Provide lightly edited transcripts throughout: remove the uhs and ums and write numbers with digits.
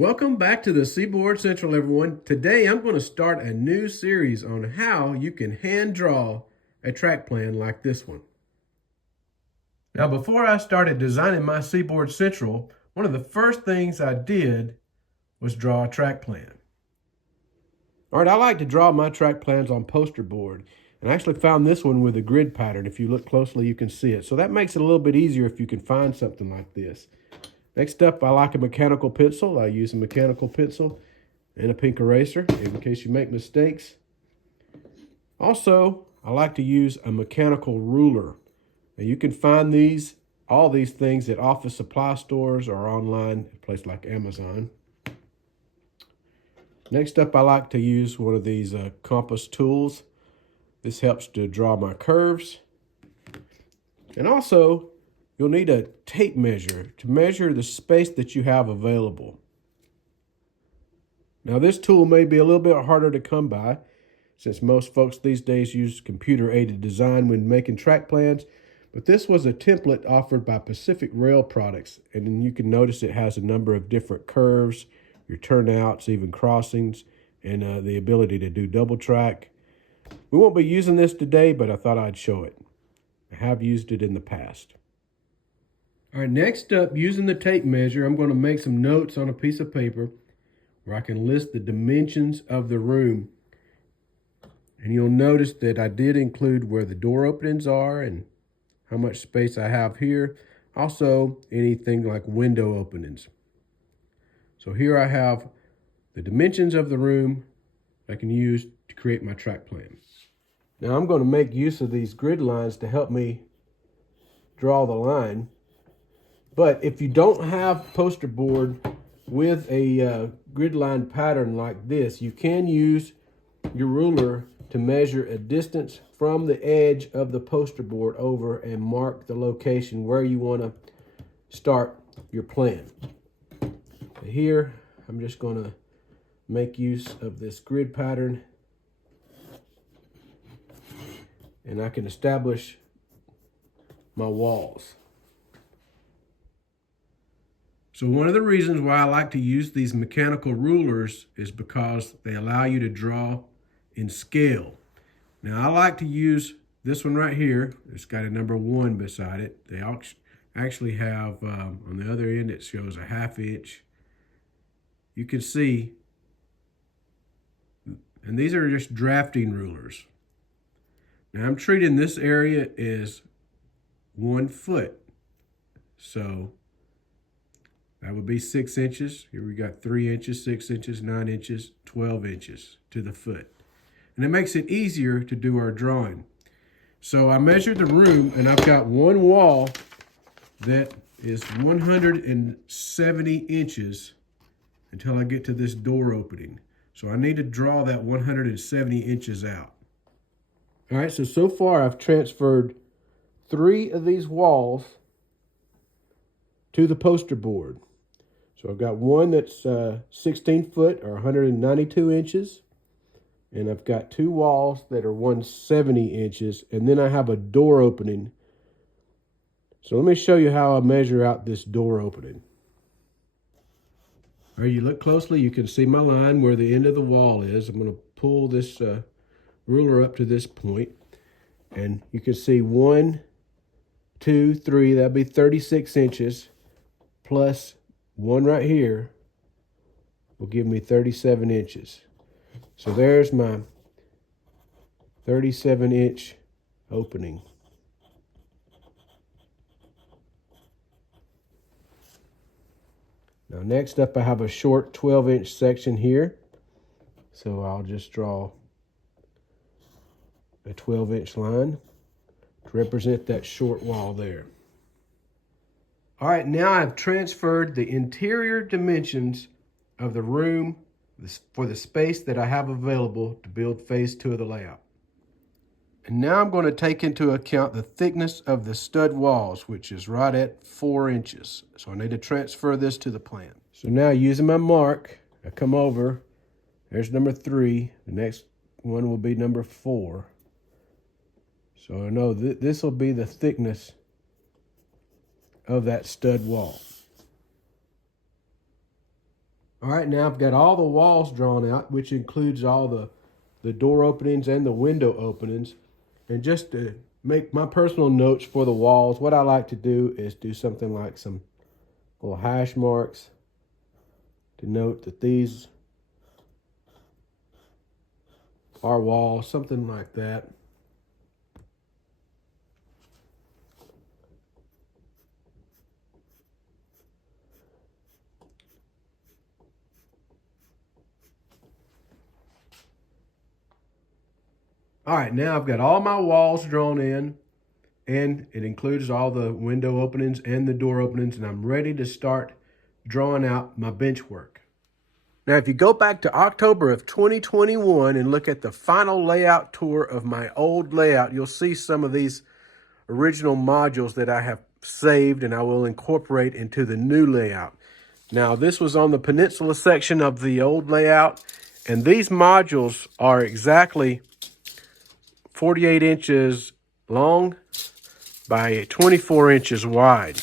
Welcome back to the Seaboard Central, everyone. Today I'm going to start a new series on how you can hand draw a track plan like this one. Now, before I started designing my Seaboard Central, one of the first things I did was draw a track plan. All right, I like to draw my track plans on poster board, and I actually found this one with a grid pattern. If you look closely, you can see it. So that makes it a little bit easier if you can find something like this. Next up, I like a mechanical pencil. I use a mechanical pencil and a pink eraser in case you make mistakes. Also, I like to use a mechanical ruler. Now you can find all these things at office supply stores or online at a place like Amazon. Next up, I like to use one of these compass tools. This helps to draw my curves. And also, you'll need a tape measure to measure the space that you have available. Now, this tool may be a little bit harder to come by since most folks these days use computer-aided design when making track plans, but this was a template offered by Pacific Rail Products, and then you can notice it has a number of different curves, your turnouts, even crossings, and the ability to do double track. We won't be using this today, but I thought I'd show it. I have used it in the past. All right, next up, using the tape measure, I'm going to make some notes on a piece of paper where I can list the dimensions of the room. And you'll notice that I did include where the door openings are and how much space I have here. Also, anything like window openings. So here I have the dimensions of the room I can use to create my track plan. Now I'm going to make use of these grid lines to help me draw the line. But if you don't have poster board with a grid line pattern like this, you can use your ruler to measure a distance from the edge of the poster board over and mark the location where you want to start your plan. Here, I'm just going to make use of this grid pattern, and I can establish my walls. So one of the reasons why I like to use these mechanical rulers is because they allow you to draw in scale. Now I like to use this one right here. It's got a number 1 beside it. They actually have, on the other end it shows a 1/2 inch. You can see, and these are just drafting rulers. Now I'm treating this area as 1 foot. So that would be 6 inches. Here we got 3 inches, 6 inches, 9 inches, 12 inches to the foot. And it makes it easier to do our drawing. So I measured the room, and I've got one wall that is 170 inches until I get to this door opening. So I need to draw that 170 inches out. All right, so far I've transferred 3 of these walls to the poster board. So I've got one that's 16 foot or 192 inches. And I've got 2 walls that are 170 inches. And then I have a door opening. So let me show you how I measure out this door opening. All right, you look closely, you can see my line where the end of the wall is. I'm going to pull this ruler up to this point. And you can see 1, 2, 3, that'd be 36 inches. Plus 1 right here will give me 37 inches. So there's my 37-inch opening. Now next up I have a short 12-inch section here. So I'll just draw a 12-inch line to represent that short wall there. All right, now I've transferred the interior dimensions of the room for the space that I have available to build phase 2 of the layout. And now I'm going to take into account the thickness of the stud walls, which is right at 4 inches. So I need to transfer this to the plan. So now using my mark, I come over, there's number 3, the next one will be number 4. So I know this will be the thickness of that stud wall. All right, now I've got all the walls drawn out, which includes all the door openings and the window openings. And just to make my personal notes for the walls, what I like to do is do something like some little hash marks to note that these are walls, something like that. All right, now I've got all my walls drawn in, and it includes all the window openings and the door openings, and I'm ready to start drawing out my bench work. Now, if you go back to October of 2021 and look at the final layout tour of my old layout, you'll see some of these original modules that I have saved and I will incorporate into the new layout. Now, this was on the peninsula section of the old layout, and these modules are exactly 48 inches long by 24 inches wide.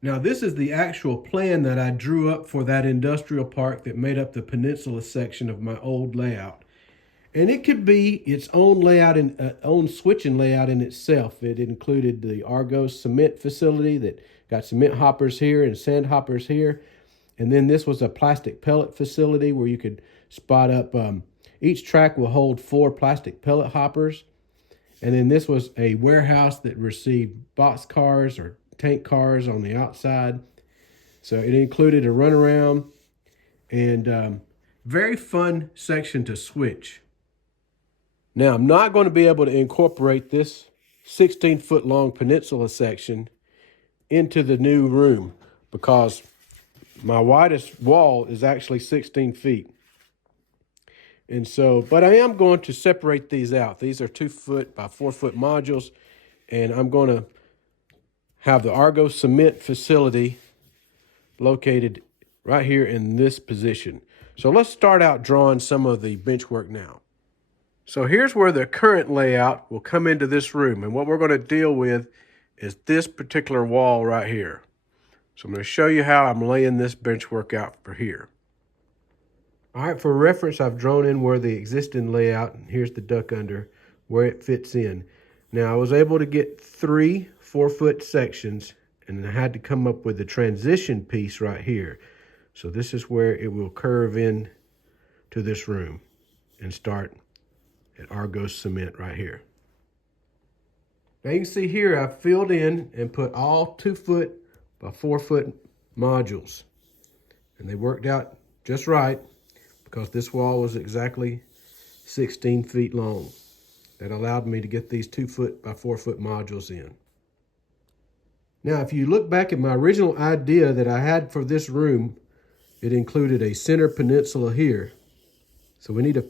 Now, this is the actual plan that I drew up for that industrial park that made up the peninsula section of my old layout. And it could be its own layout and own switching layout in itself. It included the Argos cement facility that got cement hoppers here and sand hoppers here. And then this was a plastic pellet facility where you could spot up, each track will hold 4 plastic pellet hoppers. And then this was a warehouse that received box cars or tank cars on the outside. So it included a runaround and very fun section to switch. Now, I'm not going to be able to incorporate this 16-foot long peninsula section into the new room because my widest wall is actually 16 feet. And so, but I am going to separate these out. These are 2-foot by 4-foot modules, and I'm going to have the Argo cement facility located right here in this position. So let's start out drawing some of the bench work now. So here's where the current layout will come into this room. And what we're going to deal with is this particular wall right here. So I'm going to show you how I'm laying this bench work out for here. All right, for reference, I've drawn in where the existing layout, and here's the duck under, where it fits in. Now, I was able to get 3 4-foot sections, and I had to come up with the transition piece right here. So this is where it will curve in to this room and start at Argos cement right here. Now you can see here I've filled in and put all 2-foot by 4-foot modules. And they worked out just right because this wall was exactly 16 feet long. That allowed me to get these 2-foot by 4-foot modules in. Now, if you look back at my original idea that I had for this room, it included a center peninsula here. So we need to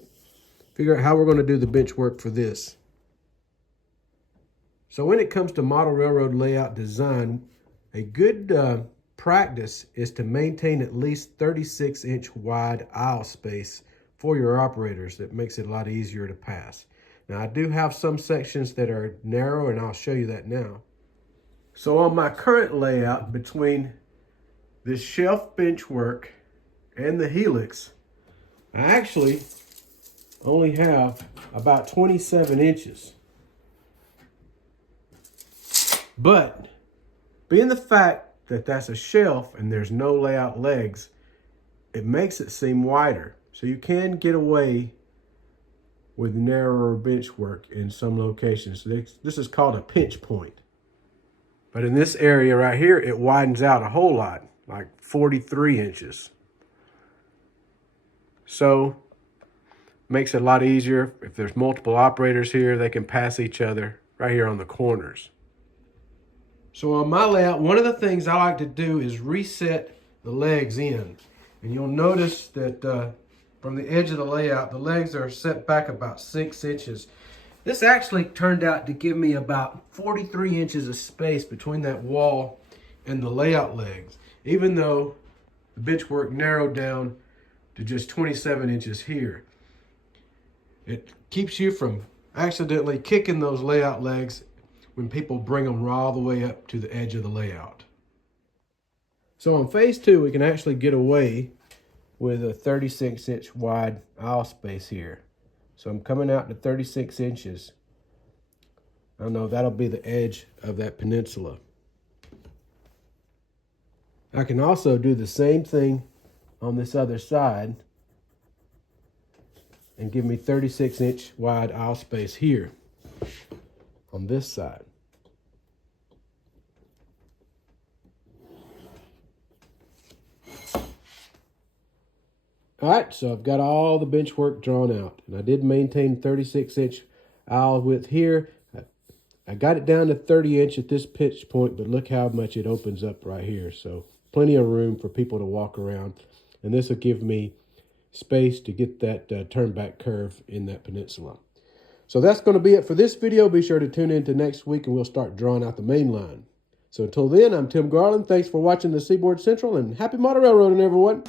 figure out how we're going to do the bench work for this. So when it comes to model railroad layout design, a good practice is to maintain at least 36-inch wide aisle space for your operators. That makes it a lot easier to pass. Now, I do have some sections that are narrow, and I'll show you that now. So on my current layout, between this shelf bench work and the helix, I actually only have about 27 inches. But being the fact that that's a shelf and there's no layout legs, it makes it seem wider. So you can get away with narrower bench work in some locations. This is called a pinch point. But in this area right here, it widens out a whole lot, like 43 inches. So makes it a lot easier. If there's multiple operators here, they can pass each other right here on the corners. So on my layout, one of the things I like to do is reset the legs in. And you'll notice that from the edge of the layout, the legs are set back about 6 inches. This actually turned out to give me about 43 inches of space between that wall and the layout legs, even though the bench work narrowed down to just 27 inches here. It keeps you from accidentally kicking those layout legs when people bring them all the way up to the edge of the layout. So on phase 2, we can actually get away with a 36-inch wide aisle space here. So I'm coming out to 36 inches. I know that'll be the edge of that peninsula. I can also do the same thing on this other side and give me 36-inch wide aisle space here on this side. All right, so I've got all the bench work drawn out, and I did maintain 36-inch aisle width here. I got it down to 30-inch at this pitch point, but look how much it opens up right here. So plenty of room for people to walk around, and this will give me space to get that turn back curve in that peninsula. So that's going to be it for this video. Be sure to tune in to next week, and we'll start drawing out the main line. So until then, I'm Tim Garland. Thanks for watching the Seaboard Central, and happy model railroading, everyone.